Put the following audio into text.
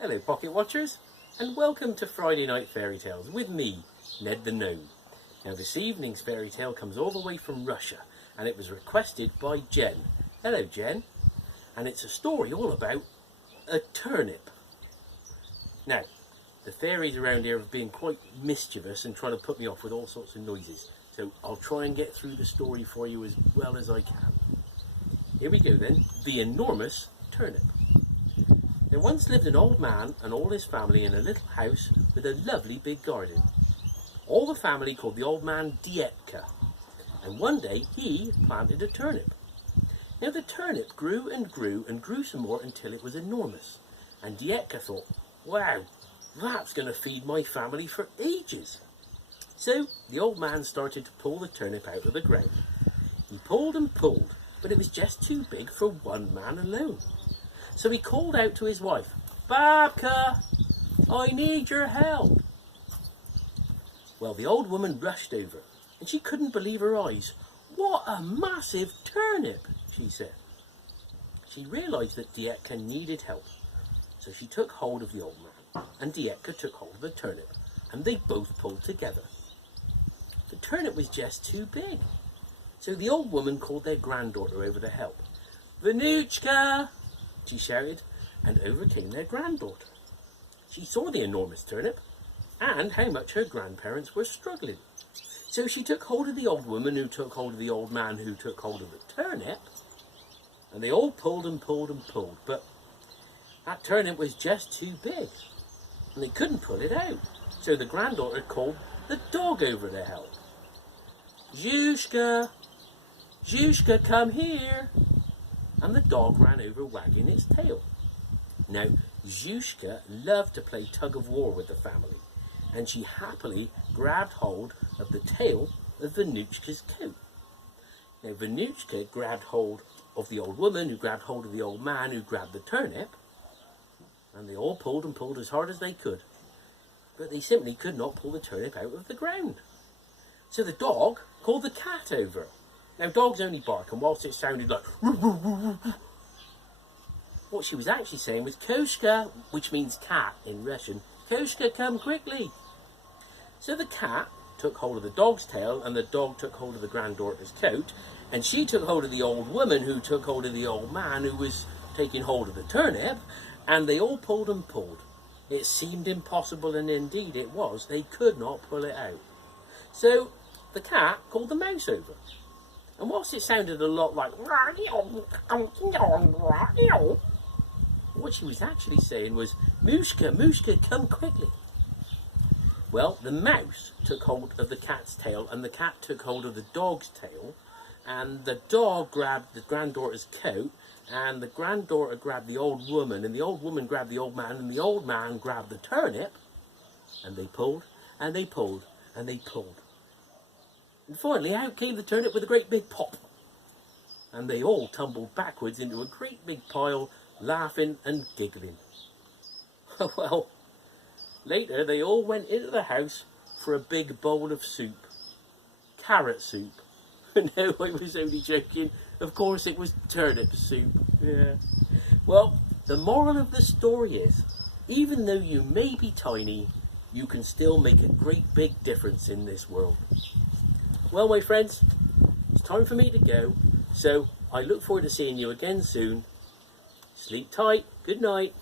Hello Pocket Watchers, and welcome to Friday Night Fairytales with me, Gned the Gnome. Now this evening's fairy tale comes all the way from Russia, and it was requested by Jen. Hello Jen. And it's a story all about a turnip. Now, the fairies around here have been quite mischievous and trying to put me off with all sorts of noises, so I'll try and get through the story for you as well as I can. Here we go then, The Enormous Turnip. There once lived an old man and all his family in a little house with a lovely big garden. All the family called the old man Dietka, and one day he planted a turnip. Now the turnip grew and grew and grew some more until it was enormous, and Dietka thought, wow, that's going to feed my family for ages. So the old man started to pull the turnip out of the ground. He pulled and pulled, but it was just too big for one man alone. So he called out to his wife, Babka, I need your help. Well, the old woman rushed over, and she couldn't believe her eyes. What a massive turnip, she said. She realised that Dietka needed help, so she took hold of the old man, and Dietka took hold of the turnip, and they both pulled together. The turnip was just too big, so the old woman called their granddaughter over to help. Venuchka, she shouted, and over came their granddaughter. She saw the enormous turnip and how much her grandparents were struggling. So she took hold of the old woman, who took hold of the old man, who took hold of the turnip, and they all pulled and pulled and pulled, but that turnip was just too big and they couldn't pull it out. So the granddaughter called the dog over to help. Zhushka, Zhushka, come here. And the dog ran over wagging its tail. Now, Zhushka loved to play tug of war with the family, and she happily grabbed hold of the tail of Venuchka's coat. Now, Venuchka grabbed hold of the old woman, who grabbed hold of the old man, who grabbed the turnip, and they all pulled and pulled as hard as they could, but they simply could not pull the turnip out of the ground. So the dog called the cat over. Now, dogs only bark, and whilst it sounded like what she was actually saying was Koshka, which means cat in Russian. Koshka, come quickly. So the cat took hold of the dog's tail, and the dog took hold of the granddaughter's coat, and she took hold of the old woman, who took hold of the old man, who was taking hold of the turnip, and they all pulled and pulled. It seemed impossible, and indeed it was. They could not pull it out. So the cat called the mouse over. And whilst it sounded a lot like what she was actually saying was, Mushka, Mushka, come quickly. Well, the mouse took hold of the cat's tail, and the cat took hold of the dog's tail, and the dog grabbed the granddaughter's coat, and the granddaughter grabbed the old woman, and the old woman grabbed the old man, and the old man grabbed the turnip, and they pulled, and they pulled, and they pulled. And finally out came the turnip with a great big pop. And they all tumbled backwards into a great big pile, laughing and giggling. Well, later they all went into the house for a big bowl of soup. Carrot soup. No, I was only joking. Of course it was turnip soup. Yeah. Well, the moral of the story is, even though you may be tiny, you can still make a great big difference in this world. Well, my friends, it's time for me to go, so I look forward to seeing you again soon. Sleep tight. Good night.